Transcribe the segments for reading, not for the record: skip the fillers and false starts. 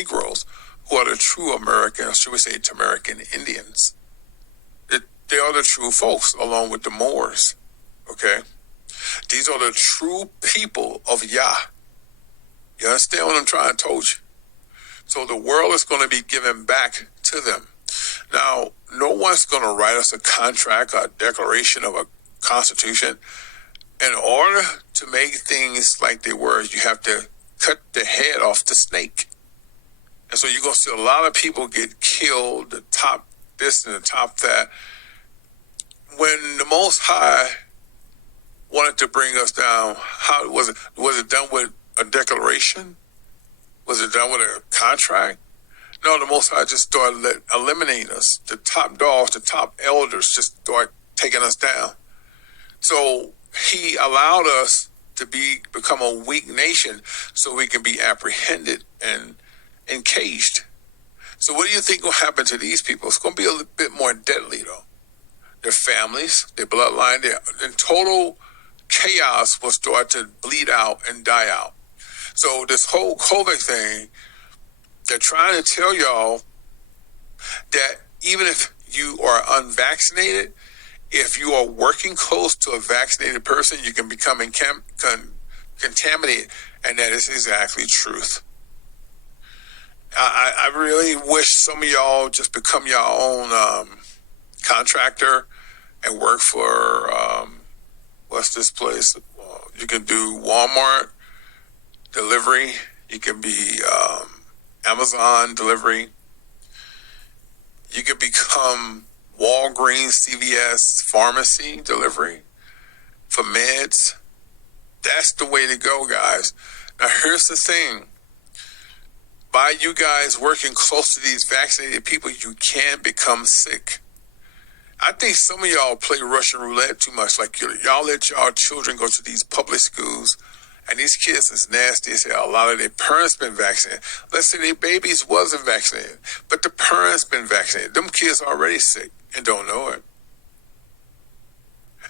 Negroes, who are the true American, should we say, American Indians. They are the true folks, along with the Moors. Okay, these are the true people of Yah. You understand what I'm trying to tell you? So the world is going to be given back to them. Now, no one's going to write us a contract, a declaration of a constitution. In order to make things like they were, you have to cut the head off the snake. And so you're going to see a lot of people get killed, the top this and the top that. When the Most High wanted to bring us down, how was it? Was it done with a declaration? Was it done with a contract? No, the Most High just started eliminating us. The top dogs, the top elders just started taking us down. So he allowed us to become a weak nation so we can be apprehended and encaged. So what do you think will happen to these people? It's going to be a little bit more deadly, though. Their families, their bloodline, in total chaos will start to bleed out and die out. So this whole COVID thing, they're trying to tell y'all that even if you are unvaccinated, if you are working close to a vaccinated person, you can become contaminated, and that is exactly truth. I really wish some of y'all just become your own contractor and work for, what's this place? You can do Walmart delivery. You can be Amazon delivery. You can become Walgreens, CVS pharmacy delivery for meds. That's the way to go, guys. Now, here's the thing. By you guys working close to these vaccinated people, you can become sick. I think some of y'all play Russian roulette too much. Like, y'all let y'all children go to these public schools, and these kids is nasty. They say a lot of their parents been vaccinated. Let's say their babies wasn't vaccinated, but the parents been vaccinated. Them kids already sick and don't know it.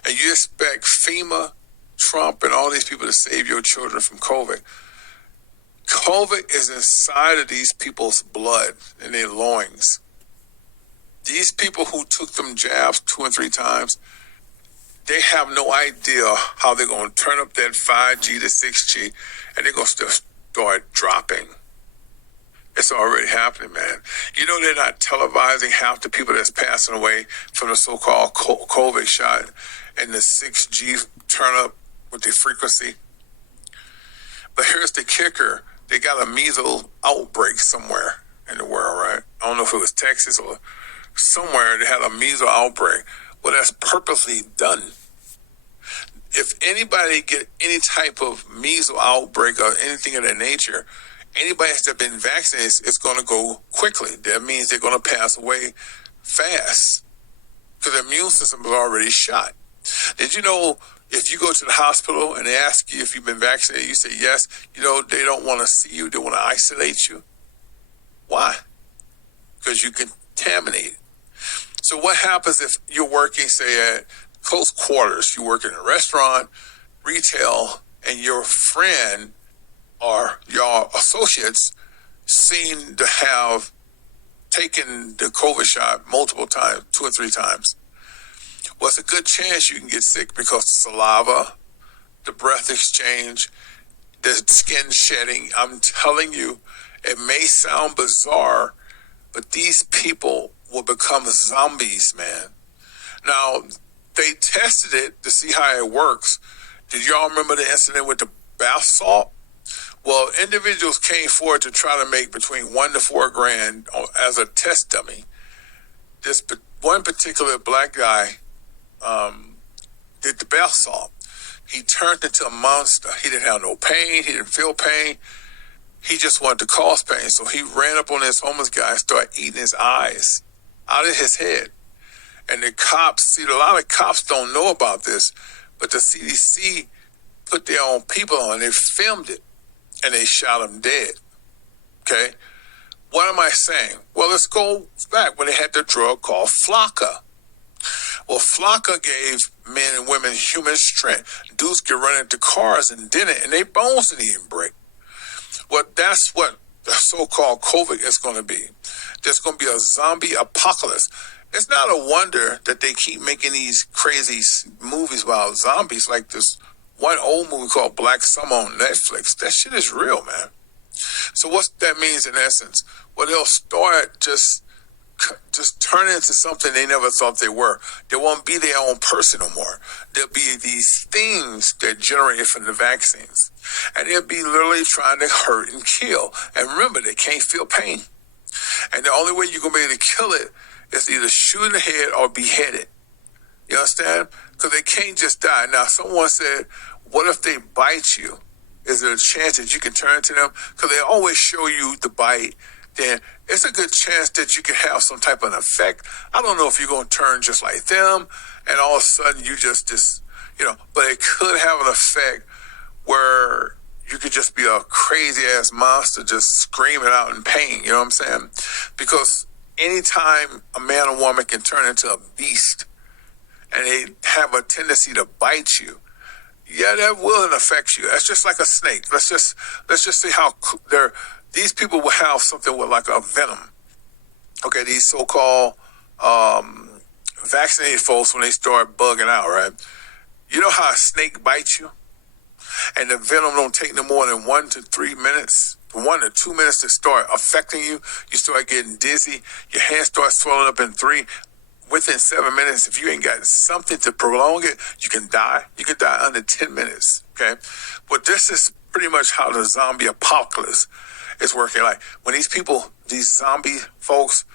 And you expect FEMA, Trump, and all these people to save your children from COVID. COVID is inside of these people's blood in their loins. These people who took them jabs 2 and 3 times, they have no idea how they're going to turn up that 5G to 6G, and they're going to start dropping. It's already happening, man. You know they're not televising half the people that's passing away from the so-called COVID shot and the 6G turn up with the frequency. But here's the kicker. They got a measles outbreak somewhere in the world, right? I don't know if it was Texas or somewhere they had a measles outbreak. Well, that's purposely done. If anybody get any type of measles outbreak or anything of that nature, anybody that's been vaccinated, it's going to go quickly. That means they're going to pass away fast because their immune system is already shot. Did you know if you go to the hospital and they ask you if you've been vaccinated, you say yes, you know, they don't want to see you. They want to isolate you. Why? Because you contaminated. So what happens if you're working, say, at close quarters? You work in a restaurant, retail, and your friend or your associates seem to have taken the COVID shot multiple times, 2 or 3 times. Well, it's a good chance you can get sick because the saliva, the breath exchange, the skin shedding. I'm telling you, it may sound bizarre, but these people will become zombies, man. Now, they tested it to see how it works. Did y'all remember the incident with the bath salt? Well, individuals came forward to try to make between $1 to $4 grand as a test dummy. This one particular black guy did the bath salt. He turned into a monster. He didn't have no pain. He didn't feel pain. He just wanted to cause pain. So he ran up on this homeless guy and started eating his eyes out of his head. And the cops, see, a lot of cops don't know about this, but the CDC put their own people on. They filmed it, and they shot him dead. Okay? What am I saying? Well, let's go back when they had the drug called Flocka. Well, Flocka gave men and women human strength. Dudes could run into cars and didn't, and their bones didn't even break. Well, that's what the so-called COVID is going to be. There's going to be a zombie apocalypse. It's not a wonder that they keep making these crazy movies about zombies, like this one old movie called Black Summer on Netflix. That shit is real, man. So what that means in essence, well, they'll start just turn into something they never thought they were. They won't be their own person no more. There'll be these things that generated from the vaccines. And they'll be literally trying to hurt and kill. And remember, they can't feel pain. And the only way you're going to be able to kill it is either shoot in the head or beheaded. You understand? Because they can't just die. Now, someone said, what if they bite you? Is there a chance that you can turn to them? Because they always show you the bite. Then it's a good chance that you can have some type of effect. I don't know if you're going to turn just like them and all of a sudden you just but it could have an effect where you could just be a crazy ass monster just screaming out in pain. You know what I'm saying? Because anytime a man or woman can turn into a beast and they have a tendency to bite you, yeah, that will affect you. That's just like a snake. Let's just see how these people will have something with like a venom. Okay, these so-called vaccinated folks, when they start bugging out, right? You know how a snake bites you? And the venom don't take no more than 1 to 3 minutes, 1 to 2 minutes to start affecting you. You start getting dizzy. Your hands start swelling up in 3. Within 7 minutes, if you ain't got something to prolong it, you can die. You can die under 10 minutes, okay? But this is pretty much how the zombie apocalypse is working. Like when these zombie folks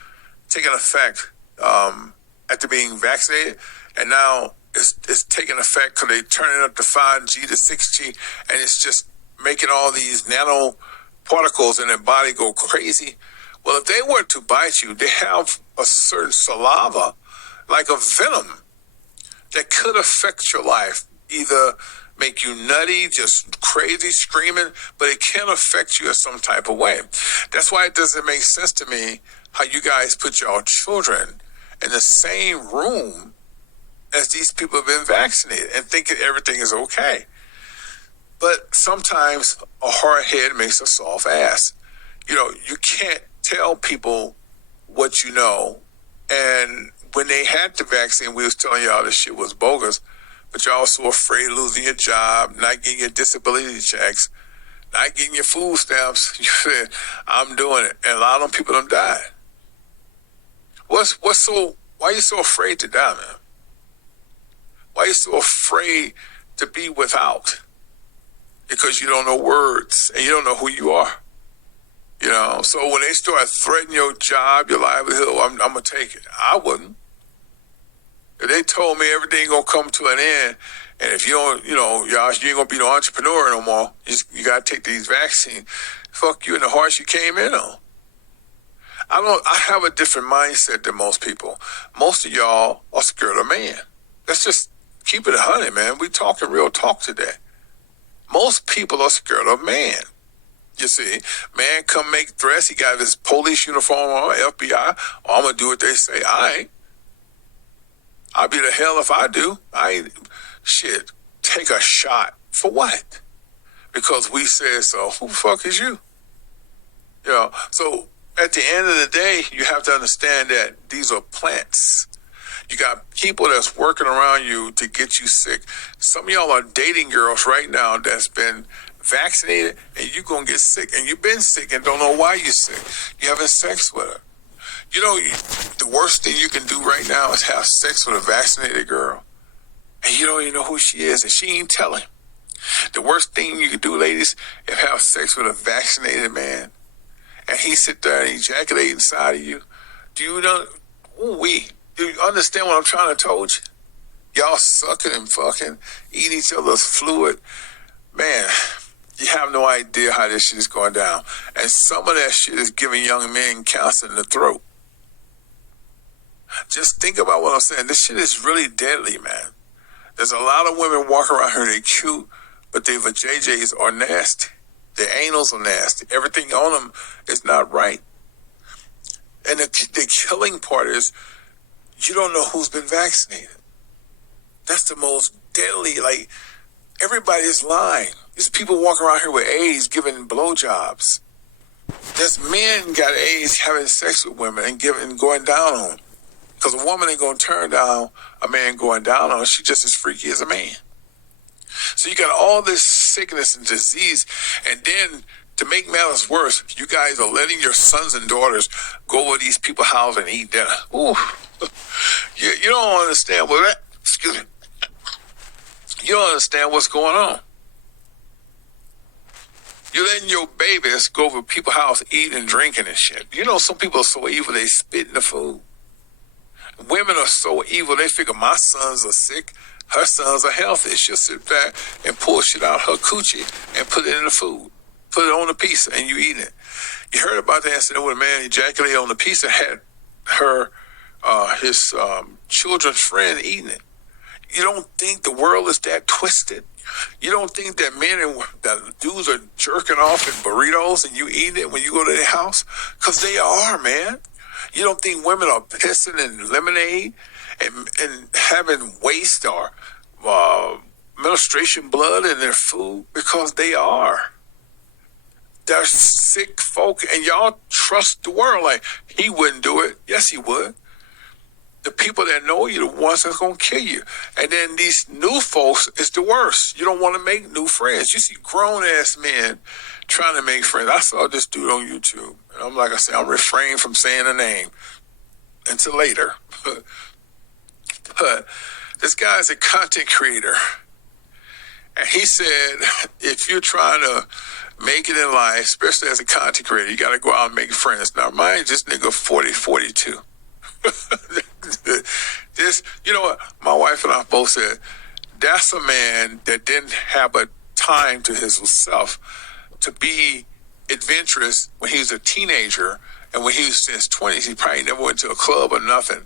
taking effect after being vaccinated, and now it's taking effect because they turning up the 5G to 6G, and it's just making all these nano particles in their body go crazy. Well, if they were to bite you, they have a certain saliva, like a venom, that could affect your life, either make you nutty, just crazy, screaming, but it can affect you in some type of way. That's why it doesn't make sense to me how you guys put your children in the same room as these people have been vaccinated and thinking everything is okay. But sometimes a hard head makes a soft ass. You can't tell people what you know. And when they had the vaccine, we was telling y'all this shit was bogus, but y'all so afraid of losing your job, not getting your disability checks, not getting your food stamps. You said, I'm doing it. And a lot of them people done died. Why are you so afraid to die, man? Why are you so afraid to be without? Because you don't know words and you don't know who you are. So when they start threatening your job, your livelihood, I'm going to take it. I wouldn't. If they told me everything going to come to an end, and if you don't, you ain't going to be no entrepreneur no more, you got to take these vaccines, fuck you in the horse you came in on. I have a different mindset than most people. Most of y'all are scared of man. Let's just keep it 100, man. We talking real talk today. Most people are scared of man. You see, man come make threats. He got his police uniform on, FBI. I'm going to do what they say. I'll be the hell if I do. Take a shot. For what? Because we said so. Who the fuck is you? So at the end of the day, you have to understand that these are plants. You got people that's working around you to get you sick. Some of y'all are dating girls right now that's been vaccinated, and you're going to get sick. And you've been sick and don't know why you're sick. You're having sex with her. The worst thing you can do right now is have sex with a vaccinated girl. And you don't even know who she is, and she ain't telling. The worst thing you can do, ladies, is have sex with a vaccinated man. And he sit there and ejaculate inside of you. Do you know? Do you understand what I'm trying to tell you? Y'all sucking and fucking, eating each other's fluid. Man, you have no idea how this shit is going down. And some of that shit is giving young men cancer in the throat. Just think about what I'm saying. This shit is really deadly, man. There's a lot of women walking around here, they're cute, but their vajayjays are nasty. Their anals are nasty. Everything on them is not right. And the killing part is, you don't know who's been vaccinated. That's the most deadly. Like, everybody is lying. There's people walking around here with AIDS giving blowjobs. There's men got AIDS having sex with women and going down on them. Because a woman ain't going to turn down a man going down on her. She's just as freaky as a man. So you got all this sickness and disease. And then to make matters worse, you guys are letting your sons and daughters go over these people's house and eat dinner. Ooh. You don't understand excuse me. You don't understand what's going on. You're letting your babies go over people's house eating and drinking and shit. You know, some people are so evil they spit in the food. Women are so evil, they figure my sons are sick, her sons are healthy. She'll sit back and pull shit out her coochie and put it in the food. Put it on the pizza and you eat it. You heard about the incident where a man ejaculated on the pizza, had his children's friend eating it. You don't think the world is that twisted? You don't think that men and that dudes are jerking off in burritos and you eating it when you go to their house? Because they are, man. You don't think women are pissing in lemonade and having waste or menstruation blood in their food? Because they are. They're sick folk, and y'all trust the world like he wouldn't do it. Yes, he would. The people that know you, the ones that's going to kill you. And then these new folks is the worst. You don't want to make new friends. You see grown-ass men trying to make friends. I saw this dude on YouTube. And I'm like I said, I'm refraining from saying a name until later. But this guy's a content creator. And he said, if you're trying to make it in life, especially as a content creator, you got to go out and make friends. Now, mind this nigga 42. This, you know what? My wife and I both said, that's a man that didn't have a time to himself to be adventurous when he was a teenager, and when he was in his 20s, he probably never went to a club or nothing.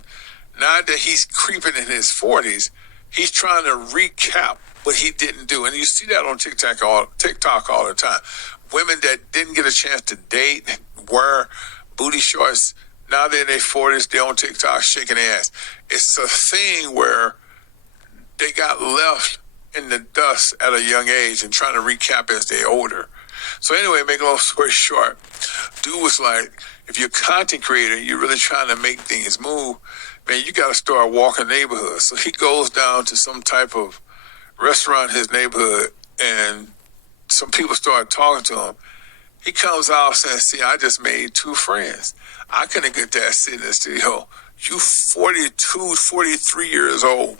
Now that he's creeping in his 40s, he's trying to recap what he didn't do. And you see that on TikTok all the time. Women that didn't get a chance to date, wear booty shorts, now they're in their 40s, they're on TikTok shaking their ass. It's a thing where they got left in the dust at a young age and trying to recap as they're older. So anyway, make a long story short, dude was like, if you're a content creator, you're really trying to make things move, man, you got to start walking neighborhoods. So he goes down to some type of restaurant in his neighborhood, and some people start talking to him. He comes out saying, see, I just made 2 friends. I couldn't get that sitting in the studio. You 42, 43 years old,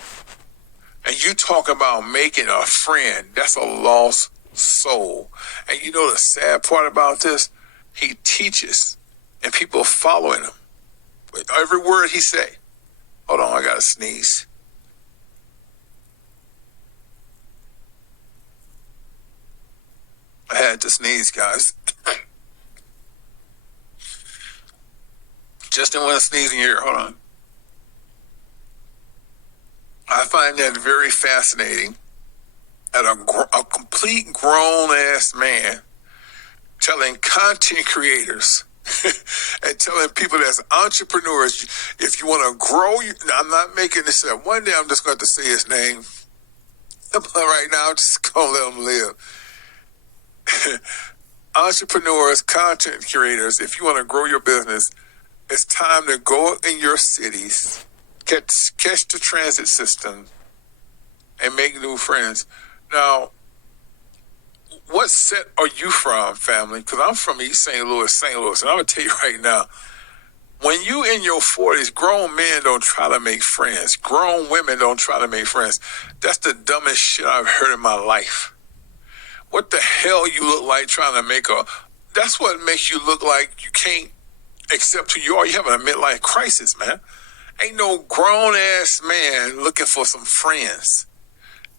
and you talk about making a friend. That's a lost soul. And you know the sad part about this? He teaches, and people are following him. With every word he say. Hold on, I got to sneeze. I had to sneeze, guys. Just didn't want to sneeze in your ear. Hold on. I find that very fascinating. At a complete grown-ass man telling content creators and telling people that's entrepreneurs, if you want to grow, I'm not making this up. One day I'm just going to say his name. But right now, I'm just going to let him live. Entrepreneurs, content creators, if you want to grow your business, it's time to go in your cities, catch the transit system, and make new friends. Now, what set are you from, family? Because I'm from East St. Louis, and I'm going to tell you right now, when you in your 40s, grown men don't try to make friends. Grown women don't try to make friends. That's the dumbest shit I've heard in my life. What the hell you look like trying to make that's what makes you look like you can't accept who you are. You're having a midlife crisis, man. Ain't no grown-ass man looking for some friends.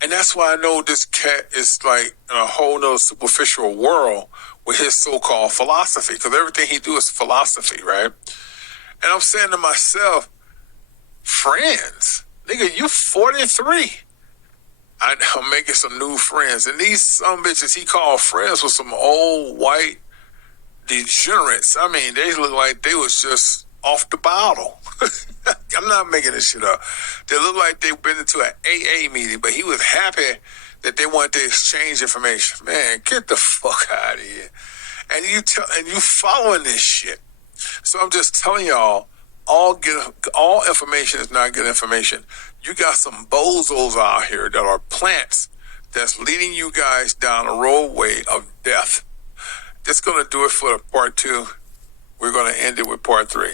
And that's why I know this cat is like in a whole nother superficial world with his so-called philosophy, because everything he do is philosophy, right? And I'm saying to myself, friends? Nigga, you 43. I'm making some new friends. And these some bitches he called friends with some old white degenerates. I mean, they look like they was just off the bottle. I'm not making this shit up. They look like they've been into an AA meeting, but he was happy that they wanted to exchange information. Man, get the fuck out of here. and you following this shit. So I'm just telling y'all, all information is not good information. You got some bozos out here that are plants that's leading you guys down a roadway of death. That's going to do it for part 2. We're going to end it with part 3.